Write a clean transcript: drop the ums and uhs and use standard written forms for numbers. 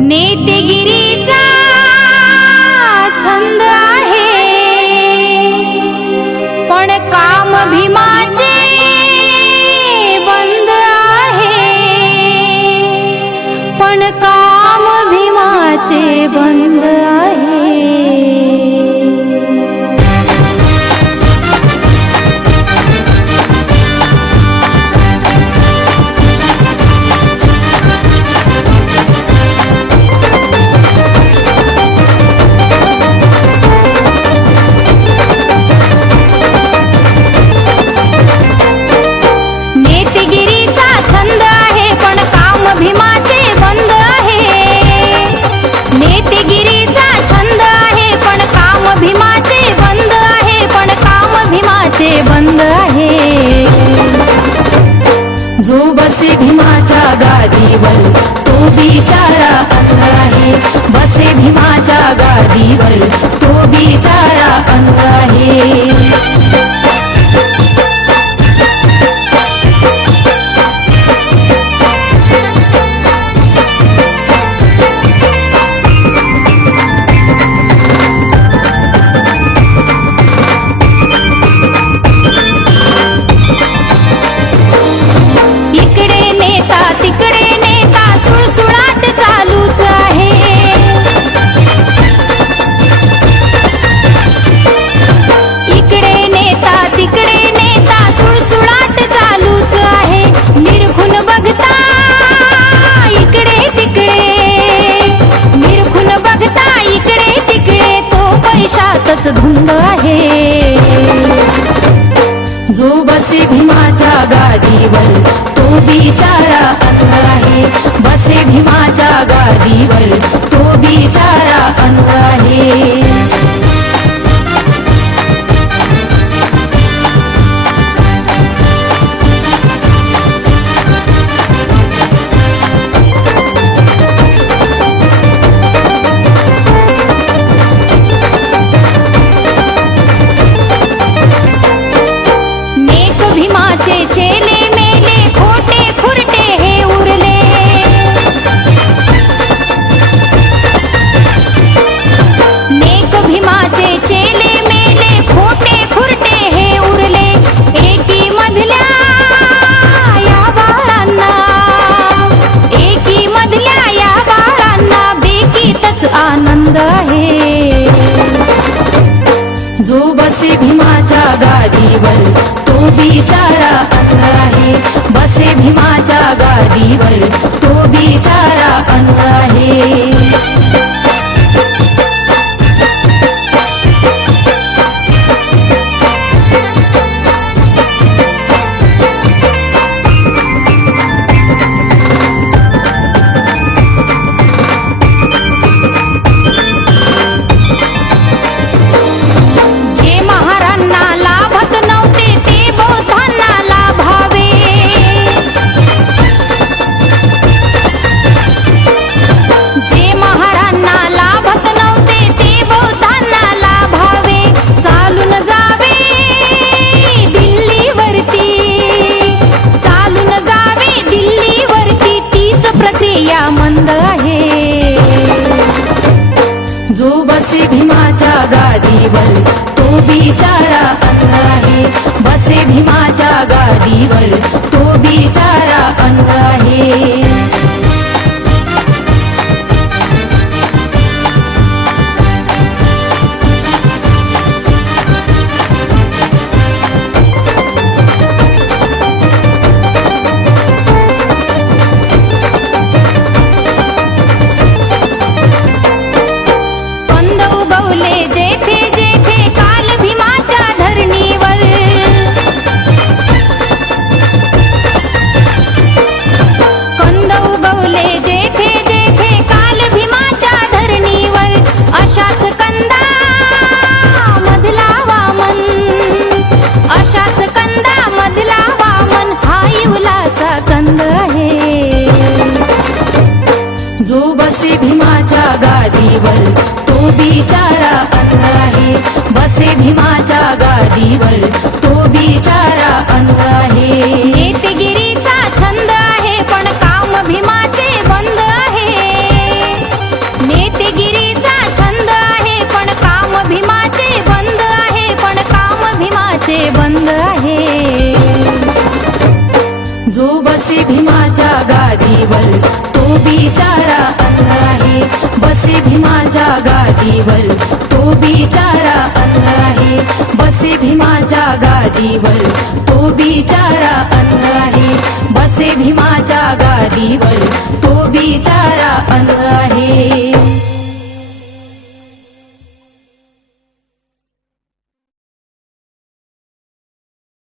नेतेगिरीचा छंद आहे, पण काम भीमाचे बंद आहे, पण काम भीमाचे बंद आहे। बंद आहे। जो बसे भीमाच्या गादीवर तो बिचारा अंध आहे, बसे भीमाच्या गादीवर तो बिचारा अंध आहे। धुंद आहे। जो बसे भीमाच्या गादीवर तो बिचारा अंध आहे, बसे भीमाच्या गादीवर तो बिचारा अंध आहे। चेले मेले खोटे खुरटे हे उरले, नेक भीमाचे चेले मेले खोटे खुरटे हे उरले। एकी मधल्या या बाळांना, एकी मधल्या या बाळांना बेकीतच आनंद आहे। जो बसे भीमाच्या गादीवर तो बिचारा अंध आहे, बसे भीमाच्या गादीवर तो बिचारा अंध आहे। मंद आहे। जो बसे भीमाच्या गादीवर तो बिचारा अंध आहे, बसे भीमाच्या गादीवर तो बिचारा अंध आहे। जेथे जेथे काल भीमाच्या धरणीवर, कंद उगवले जेथे जेथे काल भीमाच्या धरणीवर। अशाच कंदा मधला वामन, अशाच कंदा मधला वामन हा इवलासा कंद आहे। जो बसे भीमाच्या गादीवर तो बिचारा अंध आहे, बसे भीमाच्या गादीवर तो बिचारा अंध आहे। नेतेगिरीचा छंद आहे, पण काम भीमाचे बंद आहे। गादीवर तो बिचारा अंध आहे बसे भीमाच्या गादीवर तो बिचारा अंध आहे बसे भीमाच्या गादीवर तो बिचारा अंध आहे बसे भीमाच्या गादीवर तो बिचारा अंध आहे